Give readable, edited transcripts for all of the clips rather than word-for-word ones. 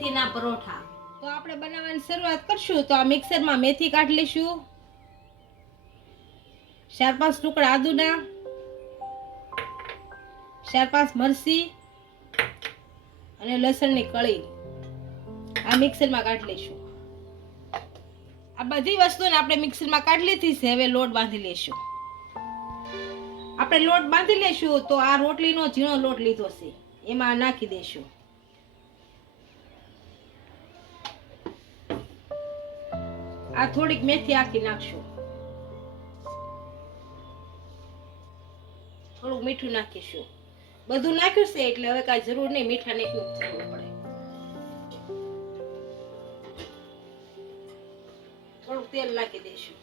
મેથીના પરોઠા. તો આપણે બનાવવાની શરૂઆત કરશું. તો આ મિક્સરમાં મેથી કાઢી લઈશું, 4-5 ટુકડા આદુના, 4-5 મરચી અને લસણની કળી આ મિક્સરમાં કાઢી લઈશું. આ બધી વસ્તુને આપણે મિક્સરમાં કાઢી લીધી છે. હવે લોટ બાંધી લઈશું. આપણે લોટ બાંધી લઈશું. તો આ રોટલીનો ઝીણો લોટ લીધો છે, એમાં નાખી દઈશું. આ થોડીક મેથી આખી નાખશું. થોડુંક મીઠું નાખીશું. બધું નાખ્યું છે એટલે હવે કાંઈ જરૂર નહીં મીઠા નાખવું જરૂર પડે. થોડુંક તેલ નાખી દઈશું.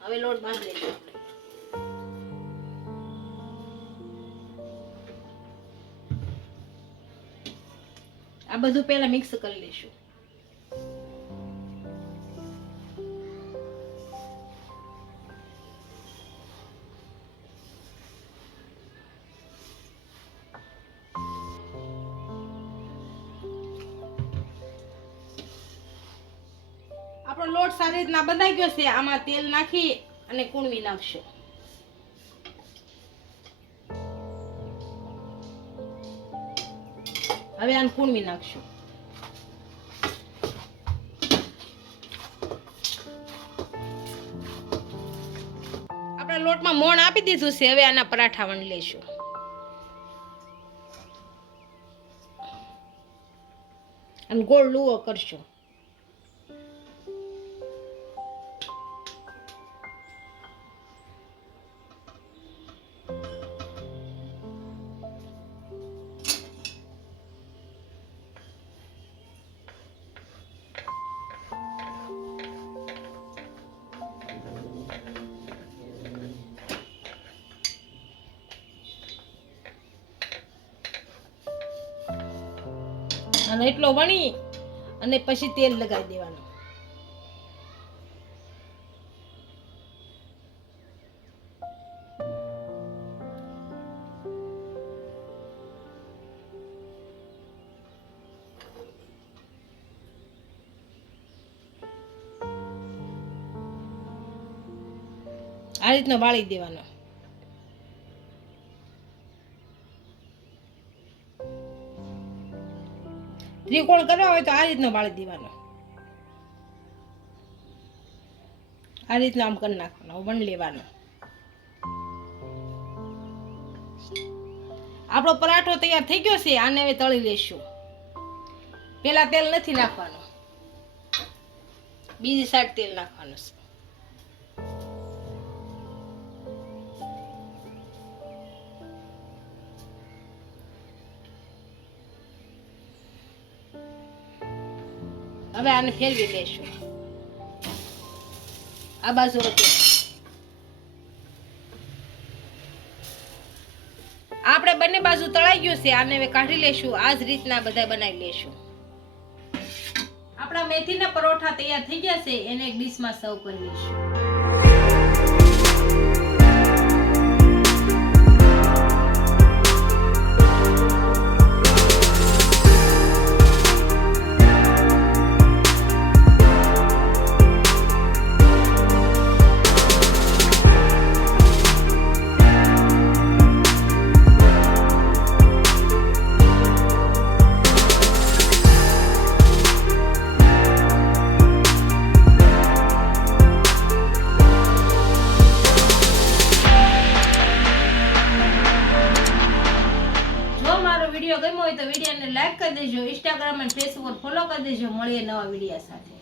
હવે લોટ બાંધી લઈશું. આ બધું પહેલા મિક્સ કરી લઈશું. આપણો લોટ સારી રીતના બંધાઈ ગયો છે. આમાં તેલ નાખી અને કૂણવી નાખશું. હવે આને કૂણવી નાખશું. આપણે લોટમાં મોણ આપી દીધું છે. હવે આના પરાઠા વણી લઈશું. અને ગોળ લુવો કરશું. અને એટલો વણી અને પછી તેલ લગાવી દેવાનું. આ રીતના વાળી દેવાનો. ત્રિકોણ કરવા હોય તો આ રીતનો વાળી દેવાનો. આ રીતના આમ કરી નાખવાનો, વણ લેવાનો. આપણો પરાઠો તૈયાર થઈ ગયો છે. આને હવે તળી લેશું. પેલા તેલ નથી નાખવાનું, બીજી સાઈડ તેલ નાખવાનું છે. હવે આને ફેરવી લેશું. આ બાજુ આપણે બંને બાજુ તળાઈ ગયું છે. આને હવે કાઢી લેશું. આ જ રીતના બધા બનાવી લેશું. આપણા મેથીના પરોઠા તૈયાર થઈ ગયા છે. એને એક ડીશમાં સર્વ કરી લઈશું. વિડીયો ગમ્યો હોય તો વિડીયોને લાઈક કરી દેજો. ઇન્સ્ટાગ્રામ અને ફેસબુક પર ફોલો કરી દેજો. મળીએ નવા વિડીયો સાથે.